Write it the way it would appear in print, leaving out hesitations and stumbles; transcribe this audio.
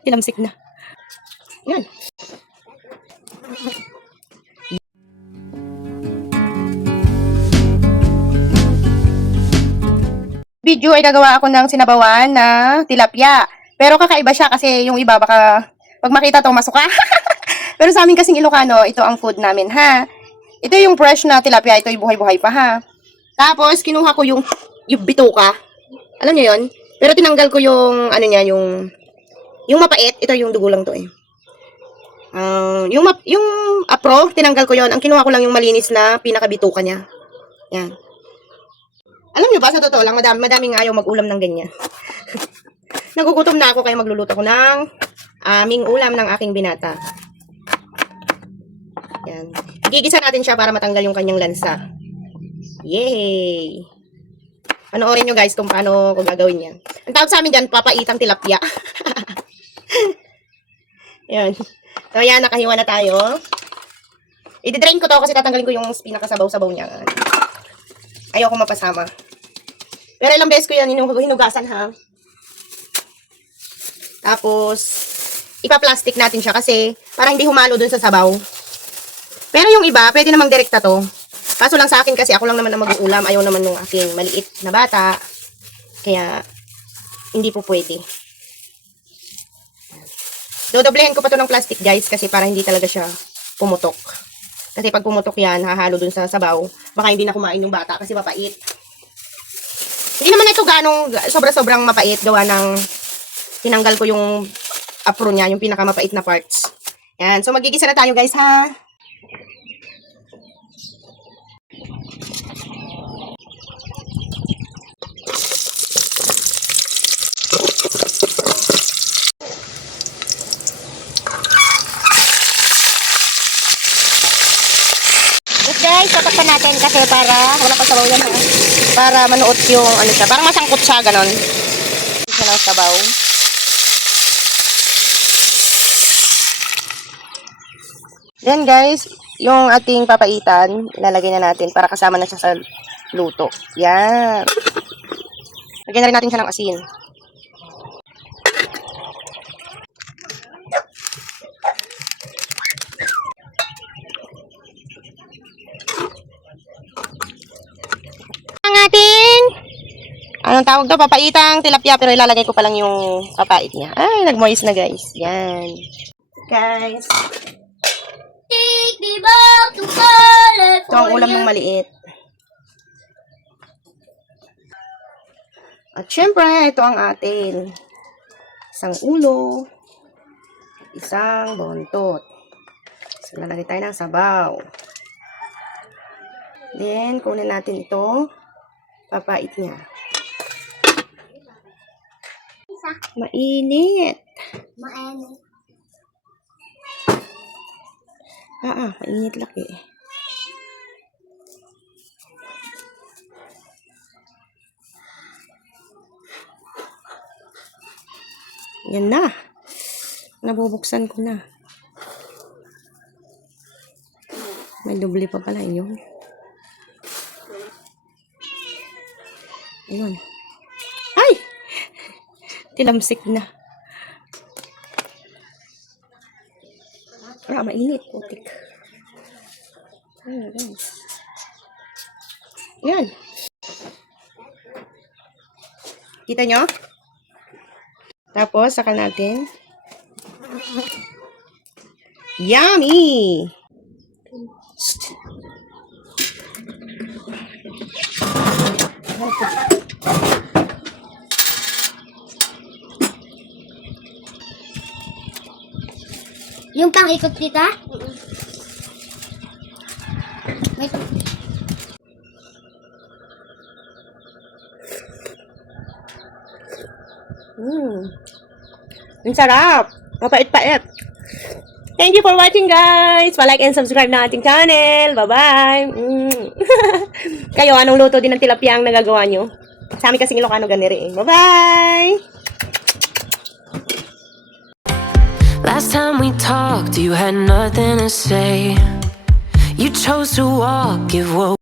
Tinamsik na. Yan. Video ay gagawa ako ng sinabawan na tilapia. Pero kakaiba siya kasi yung iba baka pag makita to masuka. Pero sa amin kasing Ilocano, ito ang food namin ha. Ito yung fresh na tilapia, ito yung buhay-buhay pa ha. Tapos kinuha ko yung bituka. Alam niyo yon? Pero tinanggal ko yung ano niya, yung mapait, ito yung dugo lang to eh. Yung apro, tinanggal ko yon. Ang kinuha ko lang yung malinis na pinakabituka niya. Yan. Alam niyo ba, sa totoo lang, madaming ayaw mag-ulam ng ganyan. Nagugutom na ako kaya magluluto ko ng aming ulam ng aking binata. Yan. Gigisa natin siya para matanggal yung kanyang lansa. Yay! Panoorin nyo guys kung paano ko gagawin yan. Ang tawag sa amin dyan, papaitang tilapia. Yan. So yan, nakahiwa na tayo. I-drain ko to kasi tatanggalin ko yung pinakasabaw-sabaw niya. Ayoko mapasama. Pero ilang beses ko yan hinugasan ha. Tapos, ipa-plastic natin siya kasi para hindi humalo dun sa sabaw. Pero yung iba, pwede namang direkta to. Kaso lang sa akin kasi ako lang naman ang mag-uulam. Ayaw naman nung aking maliit na bata. Kaya, hindi po pwede. Dodoblehin ko pa to ng plastic guys kasi para hindi talaga siya pumutok. Kasi pag pumutok yan, hahalo dun sa sabaw. Baka hindi na kumain yung bata kasi mapait. Hindi naman ito ganong sobra-sobrang mapait. Gawa ng tinanggal ko yung apro niya, yung pinakamapait na parts. Yan. So magigisa na tayo guys ha. Guys, tatakpan natin kasi para wala pa sabaw yan ha. Para manuot yung ano siya. Parang masangkot siya ganon. Isa ng sabaw. Then guys, yung ating papaitan, ilalagay na natin para kasama na siya sa luto. Yan. Lagyan na rin natin siya ng asin. Anong tawag daw? Papaitang tilapia. Pero ilalagay ko pa lang yung papait niya. Ay, nag-moist na guys. Yan. Guys. Take me back to California. Ito ang ulam ng maliit. At syempre, ito ang atin. Isang ulo. Isang bontot. So, lalagay tayo ng sabaw. Then, kunin natin ito. Papait niya. Mainit. Mainit. Mainit laki. Yan na. Nabubuksan ko na. May doble pa pala yun. Ayun. Ay! Tinamsik na. Mainit. Putik. Ayan. Yan. Kita nyo? Tapos, saka natin. Yummy! Yung pang-ikot kita? May Ang sarap. Mapait-pait. Thank you for watching guys. Pa-like and subscribe na ating channel. Bye-bye. Kayo, anong luto din ng tilapia ang nagagawa nyo? Sa amin kasing Ilocano ganiri. Bye-bye. Last time we talked, you had nothing to say. You chose to walk, give what